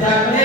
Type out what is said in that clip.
Gracias.